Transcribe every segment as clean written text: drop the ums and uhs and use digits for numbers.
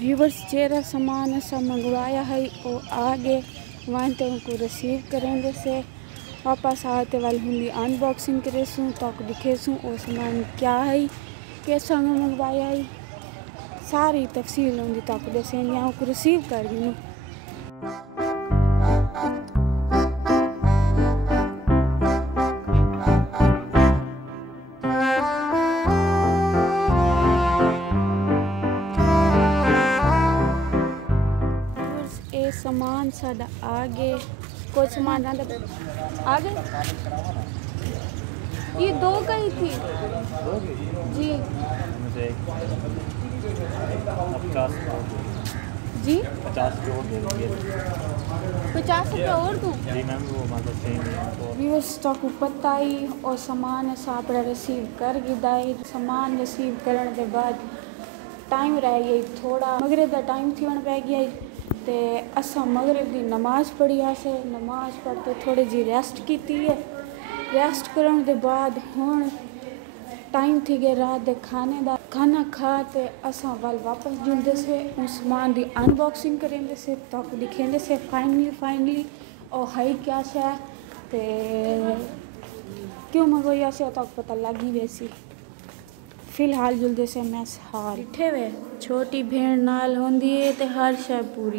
Viewers जेरा सामान असा मंगवाया है और आगे वहाँ उनको रिसीव करेंगे से वापस आते वाले होंगी अनबॉक्सिंग करेसूँ तो आपको दिखेसूँ और सामान क्या है कैसा मंगवाया है सारी तफसील होंगी तो आपको दसेंगे यहाँ को रिसीव कर दूँ। सामान साडा आगे कुछ सामान आगे ये 2 गई थी जी मुझे 50 जी 50 जोड़ दे दीजिए 50 रुपये और दूँ जी मैम वो मतलब सेम व्यूअर्स को पता ही और सामान आप रिसीव कर गिदाए सामान रिसीव करने के बाद टाइम रह गई थोड़ा मगरिब का टाइम थी पै गया ते असा मगरिब की नमाज पढ़ी आसे नमाज पढ़ते थोड़ी जी रेस्ट की है रेस्ट करने के बाद हुण टाइम थी गया रात के खाने का खाना खा ते असा वाल वापस जुड़ते से उस सामान की अनबॉक्सिंग करेंगे से तो आपको दिखेंगे से फाइनली और है क्या से ते क्यों मंगवाया से तो आपको पता लगी वैसी फिलहाल जुलदे से मैं हार इठे वे छोटी भेड़ नाल होंदी है ते हर शय पूरी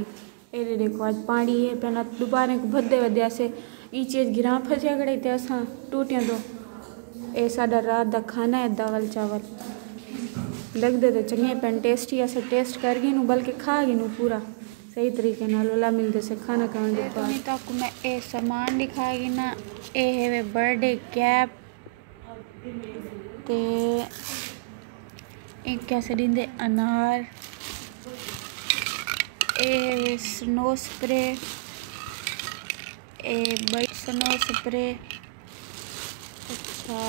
ये देखो आज पानी है पहला दोबारा को भद्दे वद्या से ई चीज़ गिरा फसिया गड़े ते असा टूटियां दो ये साडा रात का खाना है दाल चावल लगते तो चंगे पेन टेस्टी ऐसे टेस्ट कर गई नू बल्कि खा गई नू पूरा सही तरीके नाल मिलते से खाना खाने के बाद तो आपको मैं ये सामान दिखाएगी ना ये है बर्थडे कैप ते एक कैसे देंगे अनार ए स्नो स्प्रे ए बड़ी स्नो स्प्रे अच्छा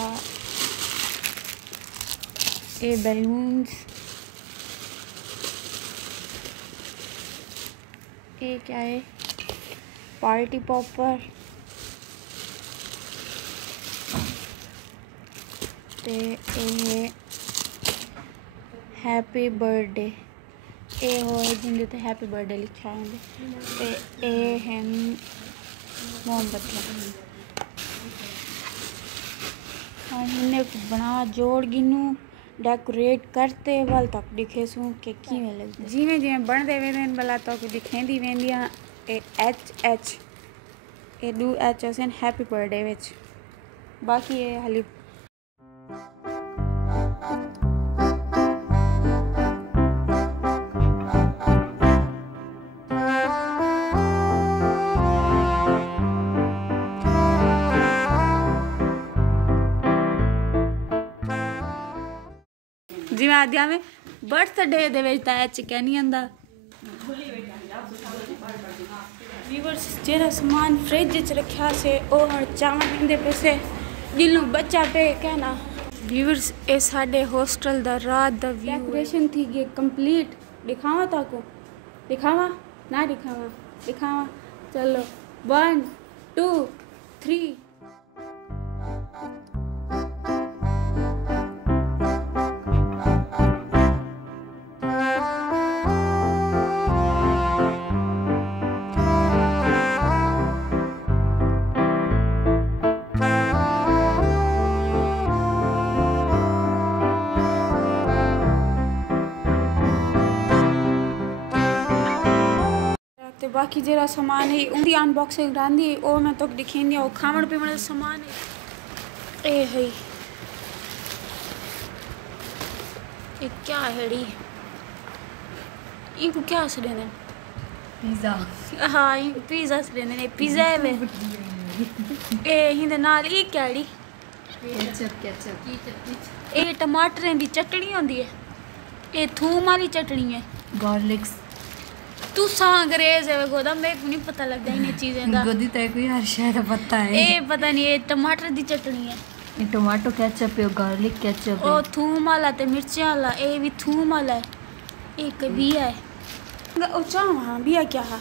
ए बैलून्स ये क्या है पार्टी पॉपर ते ये हैप्पी बर्थडे ये हो जिंदे ते हैप्पी बर्थडे लिखा है ते ये है मोमबत्तियाँ हाँ इन्हें बना जोड़ गिनू डेकोरेट करते वाल तक दिखे सूँ के किवें लगदे जिवें जिवें बनदे वेंदे भला तक दिखेंदी वेंदियां ए एच ए दू एच असन हैप्पी बर्थडे विच बाकी ये हाली जिवें आद्या में बर्थडे दे विच तां एच क्या नहीं आंदा व्यूअर्स जेरा सामान फ्रिज च रखा से ओ हण चावां पींदे पे से जिन्नू बच्चा पे कहना व्यूअर्स ए साडे हॉस्टल दा रात दा डेकोरेशन थी गई कंप्लीट दिखावा ताको दिखावा ना दिखावा चलो 1 2 3 बाकी जरा सामान है उनकी अनबॉक्सिंग रांधी ओ मैं तो दिखेंदी और खावण पीवण सामान है ए है ये क्या है डी इनको क्या से देने पिज़्ज़ा हाँ ये पिज़्ज़ा से देने पिज़्ज़ा है वे ए हिंदे नाल ये क्या डी केचप ये टमाटरें दी चटनी होंदी है ये थूम वाली चटनी है गार्लिक तू अंग्रेज है गोदा मेरे को नहीं पता लगता इन चीजें का गोदी तय कोई हर शायद पता है ए पता नहीं ये टमाटर दी चटनी है ये टमाटो केचप है गार्लिक केचप ओ थूम वाला ते मिर्ची वाला ए भी थूम वाला है एक बिया है ओ चाह हां बिया क्या है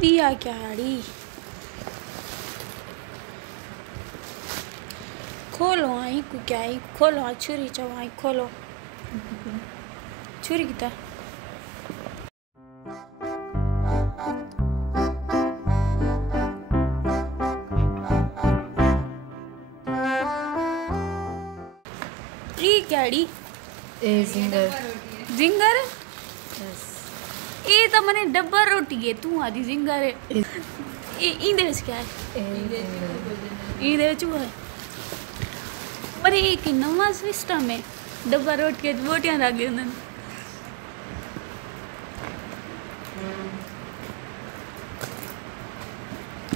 बिया क्या हाड़ी खोलो आई को क्या है खोलो छुरी चाहो आई खोलो छुरी किता ई क्याड़ी ए जिंगर जिंगर यस ये तो मैंने डब्बा रोटी है तू आदि जिंगर है इंदे विच क्या है इंदे विच वो है पर एक नवा सिस्टम है डब्बा रोटी के बोटियां रख दे उन्हें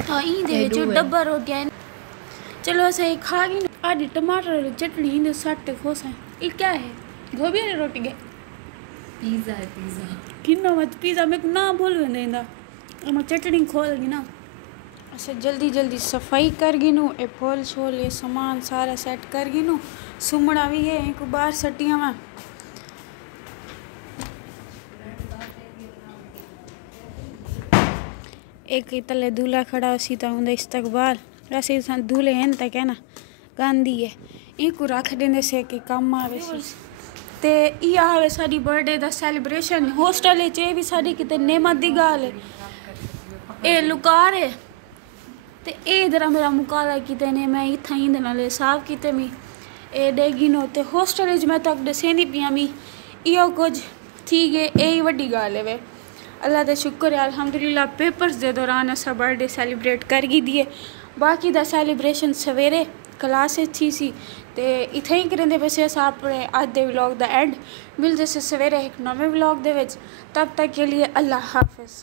हाँ इंदे विच डब्बा रोटियां चलो ऐसे खा गई आदि टमाटर वाली चटनी इंदे सट खोसा ये क्या है गोभी वाली रोटी है पिज़्ज़ा है पिज़्ज़ा किन्ना मत पिज़्ज़ा मैं ना भूल वेंदा मैं चटनी खोल गई ना अच्छा जल्दी जल्दी सफाई कर गई नू ए फूल छोल ये सामान सारा सेट कर गई नू सुमड़ा भी है एक बार सटिया में एक तले दूल्हा खड़ा सीता उनका इस्तकबाल वैसे दूल्हे हैं तक है ना गांधी है इनको रख देने से कि कम आवे सी ते ई आवे साडी बर्थडे दा सेलिब्रेशन हॉस्टल च भी साडी किते नेमत दी गाल है ए लुकार है ते ए इधर मेरा मुकाला किते ने मैं इत्थां ही दे नाले साफ किते मी ए डेगी नो ते हॉस्टल च मैं तक दसेंदी पिया मी इयो कुछ ठीक है यही वड्डी गाल है वे अल्लाह दा शुक्र है अल्हम्दुलिल्लाह पेपर्स दे दौरान असा बर्थडे सेलिब्रेट कर गई दिए बाकी दा सेलिब्रेशन सवेरे क्लास थी सी ते इत्थे ही करेंदे वैसे अस अपने अज दे व्लॉग दा एंड मिलदे से सवेरे एक नवे व्लॉग दे विच तब तक के लिए अल्लाह हाफिज़।